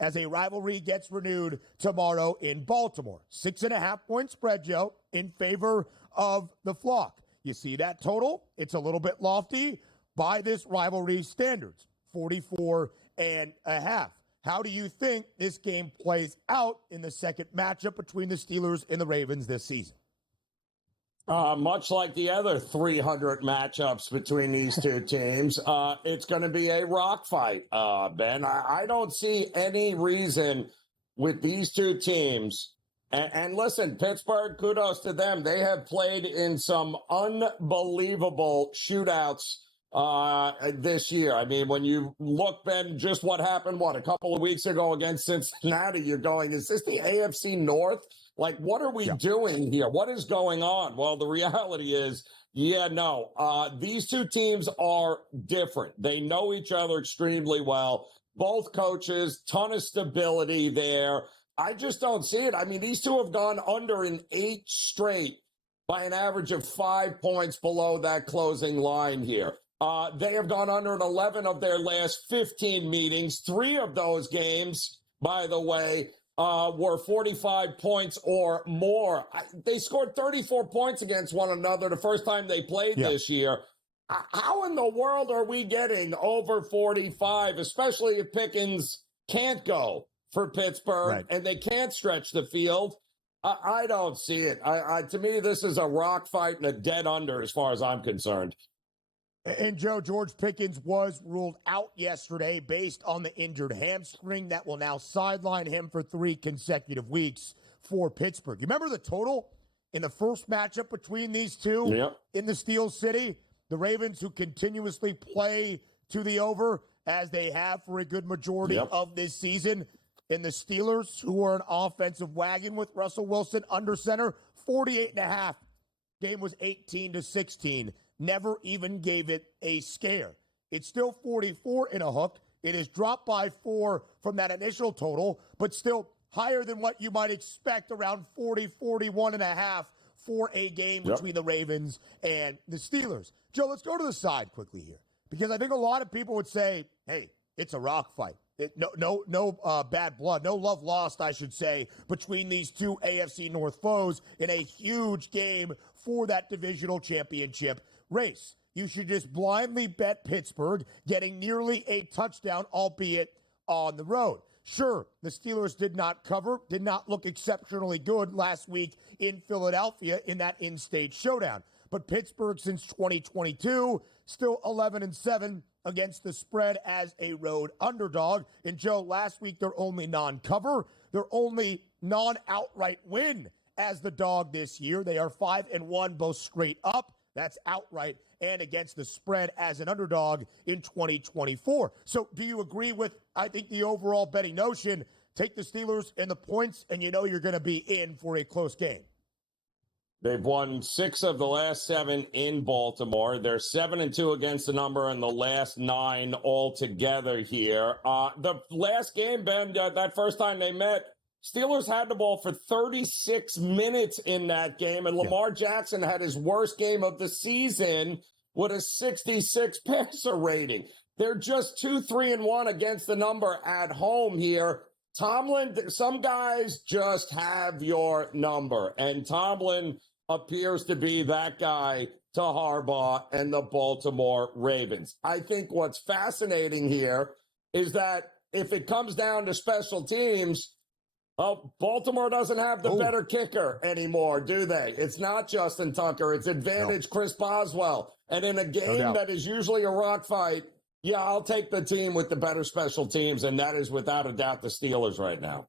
as a rivalry gets renewed tomorrow in Baltimore. 6.5-point spread, Joe, in favor of the Flock. You see that total? It's a little bit lofty by this rivalry standards, 44.5. How do you think this game plays out in the second matchup between the Steelers and the Ravens this season? Much like the other 300 matchups between these two teams, it's going to be a rock fight, Ben. I don't see any reason with these two teams. And listen, Pittsburgh, kudos to them. They have played in some unbelievable shootouts this year. I mean, when you look, Ben, just what happened, a couple of weeks ago against Cincinnati, you're going, is this the AFC North? Like, what are we doing here? What is going on? Well, the reality is, these two teams are different. They know each other extremely well. Both coaches, ton of stability there. I just don't see it. I mean, these two have gone under in 8 straight by an average of 5 points below that closing line here. They have gone under in 11 of their last 15 meetings. 3 of those games, by the way, were 45 points or more. They scored 34 points against one another the first time they played this year. How in the world are we getting over 45, especially if Pickens can't go for Pittsburgh and they can't stretch the field? I don't see it. To me, this is a rock fight and a dead under as far as I'm concerned. And, Joe, George Pickens was ruled out yesterday based on the injured hamstring that will now sideline him for 3 consecutive weeks for Pittsburgh. You remember the total in the first matchup between these two in the Steel City? The Ravens, who continuously play to the over, as they have for a good majority of this season, and the Steelers, who are an offensive wagon with Russell Wilson under center, 48.5. Game was 18-16. Never even gave it a scare. It's still 44 in a hook. It is dropped by 4 from that initial total, but still higher than what you might expect, around 40, 41.5 for a game between the Ravens and the Steelers. Joe, let's go to the side quickly here, because I think a lot of people would say, hey, it's a rock fight. No bad blood, no love lost, I should say, between these two AFC North foes in a huge game for that divisional championship race. You should just blindly bet Pittsburgh getting nearly a touchdown, albeit on the road. Sure, the Steelers did not cover, did not look exceptionally good last week in Philadelphia in that in-state showdown. But Pittsburgh, since 2022, still 11-7 against the spread as a road underdog. And Joe, last week, their only non-cover, their only non-outright win as the dog this year. They are 5-1, both straight up. That's outright and against the spread as an underdog in 2024. So do you agree with, I think, the overall betting notion Take the Steelers and the points, and you know you're going to be in for a close game. They've won 6 of the last 7 in Baltimore. They're 7-2 against the number in the last 9 altogether here. The last game, Ben, that first time they met, Steelers had the ball for 36 minutes in that game, and Lamar Jackson had his worst game of the season with a 66 passer rating. They're just 2-3-1 against the number at home here. Tomlin, some guys just have your number, and Tomlin appears to be that guy to Harbaugh and the Baltimore Ravens. I think what's fascinating here is that if it comes down to special teams, Baltimore doesn't have the better kicker anymore, do they? It's not Justin Tucker. It's advantage Chris Boswell. And in a game that is usually a rock fight, yeah, I'll take the team with the better special teams, and that is without a doubt the Steelers right now.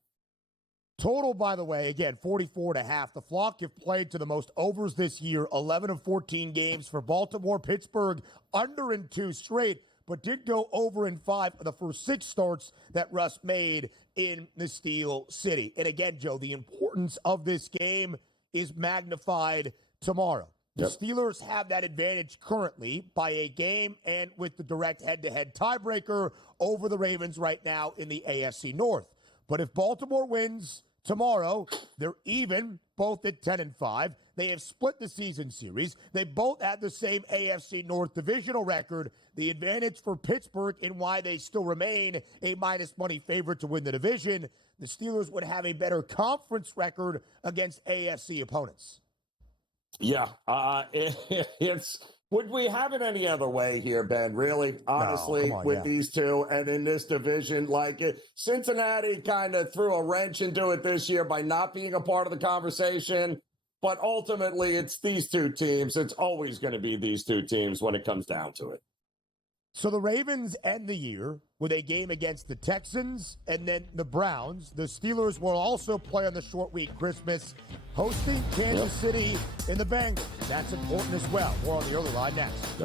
Total, by the way, again, 44.5. The Flock have played to the most overs this year, 11 of 14 games for Baltimore. Pittsburgh under in 2 straight, but did go over in 5 of the first 6 starts that Russ made in the Steel City. And again, Joe, the importance of this game is magnified tomorrow. The Steelers have that advantage currently by a game and with the direct head-to-head tiebreaker over the Ravens right now in the AFC North. But if Baltimore wins tomorrow, they're even, both at 10-5. They have split the season series. They both had the same AFC North divisional record. The advantage for Pittsburgh in why they still remain a minus money favorite to win the division. The Steelers would have a better conference record against AFC opponents. Yeah, would we have it any other way here, Ben? Really, honestly, with these two and in this division, Cincinnati kind of threw a wrench into it this year by not being a part of the conversation. But ultimately, it's these two teams. It's always going to be these two teams when it comes down to it. So the Ravens end the year with a game against the Texans and then the Browns. The Steelers will also play on the short week Christmas, hosting Kansas City in the Bengals. That's important as well. More on the early line next.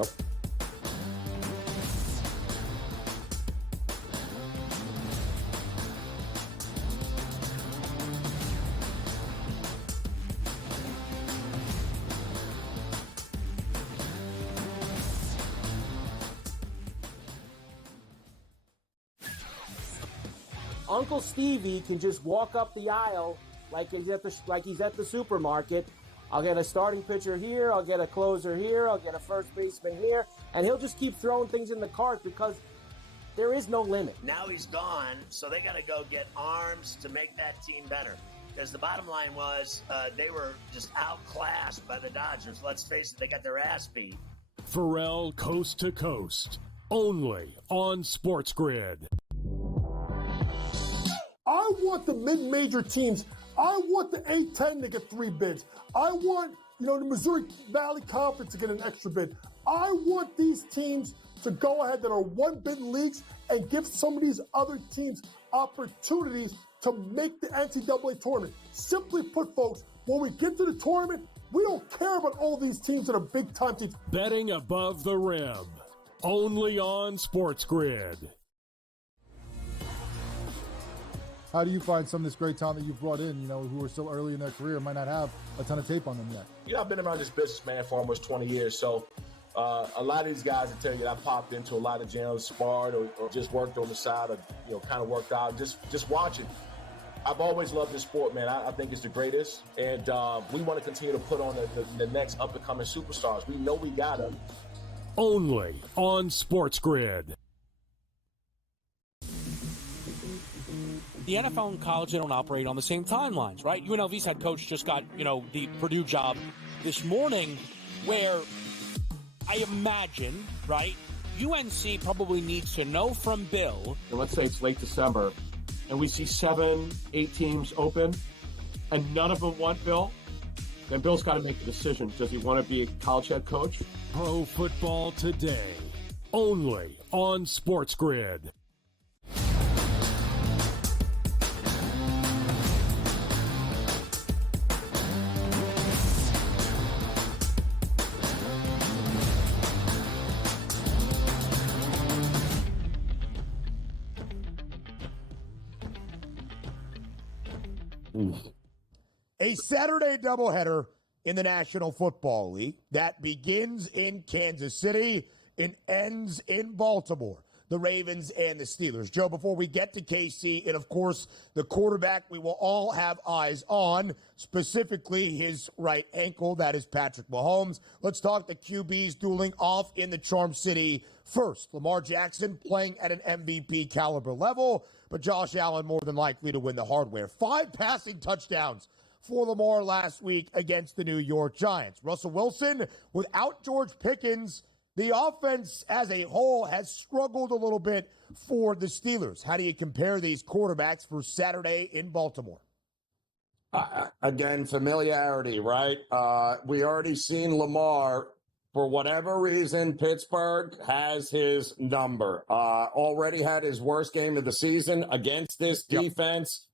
Uncle Stevie can just walk up the aisle like he's at the supermarket. I'll get a starting pitcher here, I'll get a closer here, I'll get a first baseman here, and he'll just keep throwing things in the cart because there is no limit. Now he's gone, so they got to go get arms to make that team better. Because the bottom line was they were just outclassed by the Dodgers. Let's face it, they got their ass beat. Pharrell Coast to Coast, only on SportsGrid. I want the mid-major teams. I want the A-10 to get 3 bids. I want, the Missouri Valley Conference to get an extra bid. I want these teams to go ahead that are 1-bid leagues and give some of these other teams opportunities to make the NCAA tournament. Simply put, folks, when we get to the tournament, we don't care about all these teams that are big-time teams. Betting above the rim, only on SportsGrid. How do you find some of this great talent that you've brought in, who are still early in their career, might not have a ton of tape on them yet? I've been around this business, man, for almost 20 years. So a lot of these guys will tell you that I popped into a lot of gyms, sparred or just worked on the side or, kind of worked out, just watching. I've always loved this sport, man. I think it's the greatest. And we want to continue to put on the next up-and-coming superstars. We know we got them. Only on SportsGrid. The NFL and college, they don't operate on the same timelines, right? UNLV's head coach just got, the Purdue job this morning, where I imagine, right, UNC probably needs to know from Bill. Let's say it's late December, and we see 7, 8 teams open, and none of them want Bill. Then Bill's got to make a decision. Does he want to be a college head coach? Pro Football Today, only on SportsGrid. A Saturday doubleheader in the National Football League that begins in Kansas City and ends in Baltimore. The Ravens and the Steelers. Joe, before we get to KC and, of course, the quarterback we will all have eyes on, specifically his right ankle, that is Patrick Mahomes. Let's talk the QBs dueling off in the Charm City first. Lamar Jackson playing at an MVP caliber level, but Josh Allen more than likely to win the hardware. 5 passing touchdowns for Lamar last week against the New York Giants. Russell Wilson, without George Pickens, the offense as a whole has struggled a little bit for the Steelers. How do you compare these quarterbacks for Saturday in Baltimore? Again, familiarity, right? We already seen Lamar. For whatever reason, Pittsburgh has his number. Already had his worst game of the season against this defense.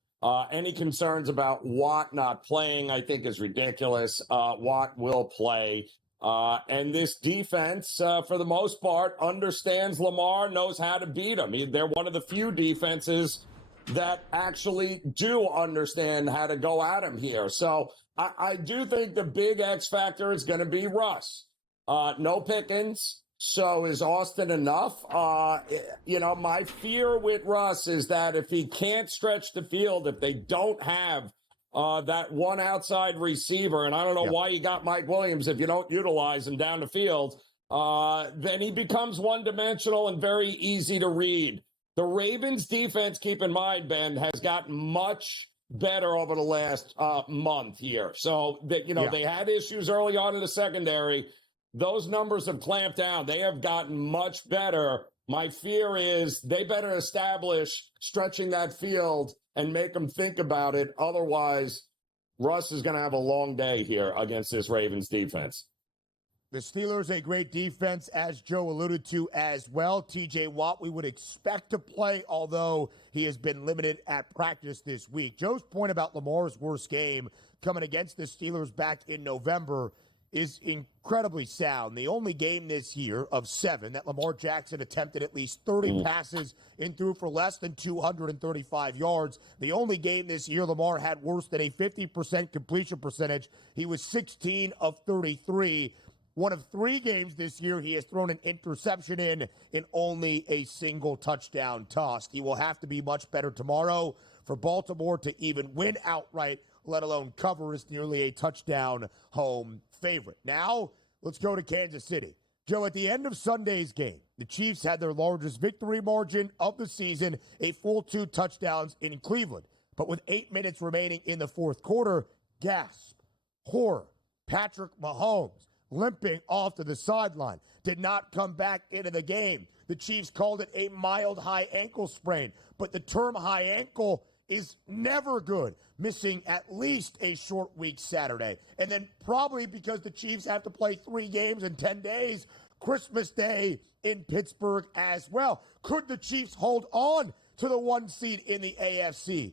Any concerns about Watt not playing, I think, is ridiculous. Watt will play. And this defense, for the most part, understands Lamar, knows how to beat him. They're one of the few defenses that actually do understand how to go at him here. So I do think the big X factor is going to be Russ. No Pickens. So is Austin enough? My fear with Russ is that if he can't stretch the field, if they don't have that one outside receiver, and I don't know why you got Mike Williams if you don't utilize him down the field, then he becomes one-dimensional and very easy to read. The Ravens' defense, keep in mind, Ben, has gotten much better over the last month here. So, they had issues early on in the secondary. Those numbers have clamped down. They have gotten much better. My fear is they better establish stretching that field and make them think about it. Otherwise, Russ is going to have a long day here against this Ravens defense. The Steelers, a great defense, as Joe alluded to as well. TJ Watt, we would expect to play, although he has been limited at practice this week. Joe's point about Lamar's worst game coming against the Steelers back in November is incredibly sound. The only game this year of 7 that Lamar Jackson attempted at least 30 passes and threw for less than 235 yards. The only game this year Lamar had worse than a 50% completion percentage. He was 16 of 33. One of 3 games this year he has thrown an interception in only a single touchdown tossed. He will have to be much better tomorrow for Baltimore to even win outright, let alone cover, is nearly a touchdown home favorite. Now, let's go to Kansas City. Joe, at the end of Sunday's game, the Chiefs had their largest victory margin of the season, a full 2 touchdowns in Cleveland. But with 8 minutes remaining in the fourth quarter, gasp, horror, Patrick Mahomes limping off to the sideline, did not come back into the game. The Chiefs called it a mild high ankle sprain, but the term high ankle is never good, missing at least a short week Saturday. And then probably because the Chiefs have to play 3 games in 10 days, Christmas Day in Pittsburgh as well. Could the Chiefs hold on to the 1 seed in the AFC?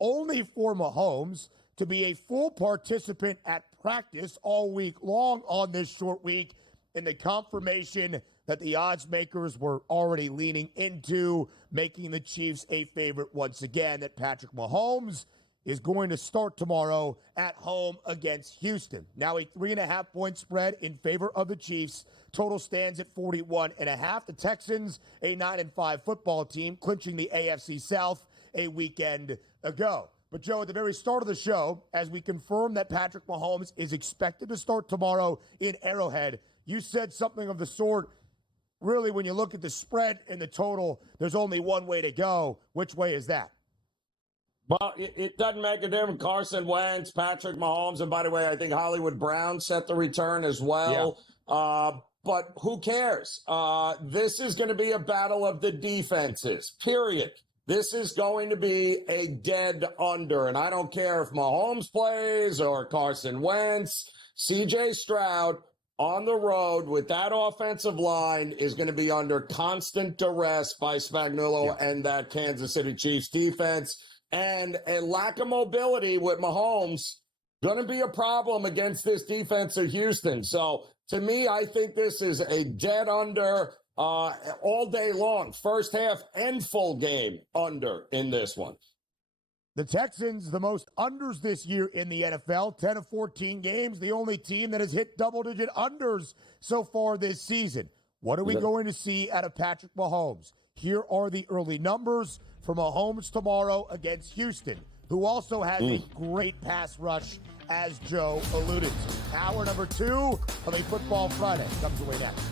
Only for Mahomes to be a full participant at practice all week long on this short week, in the confirmation that the odds makers were already leaning into, making the Chiefs a favorite once again, that Patrick Mahomes is going to start tomorrow at home against Houston. Now a 3.5-point spread in favor of the Chiefs. Total stands at 41.5. The Texans, a 9-5 football team, clinching the AFC South a weekend ago. But, Joe, at the very start of the show, as we confirm that Patrick Mahomes is expected to start tomorrow in Arrowhead, you said something of the sort. Really, when you look at the spread and the total, there's only one way to go. Which way is that? Well, it doesn't make a difference. Carson Wentz, Patrick Mahomes, and by the way, I think Hollywood Brown set the return as well. Yeah. But who cares? This is going to be a battle of the defenses, period. This is going to be a dead under, and I don't care if Mahomes plays or Carson Wentz. C.J. Stroud on the road with that offensive line is going to be under constant duress by Spagnuolo and that Kansas City Chiefs defense. And a lack of mobility with Mahomes going to be a problem against this defense of Houston. So, to me, I think this is a dead under all day long. First half and full game under in this one. The Texans, the most unders this year in the NFL, 10 of 14 games, the only team that has hit double-digit unders so far this season. What are we going to see out of Patrick Mahomes? Here are the early numbers for Mahomes tomorrow against Houston, who also has a great pass rush, as Joe alluded to. Hour number 2 of a Football Friday comes away next.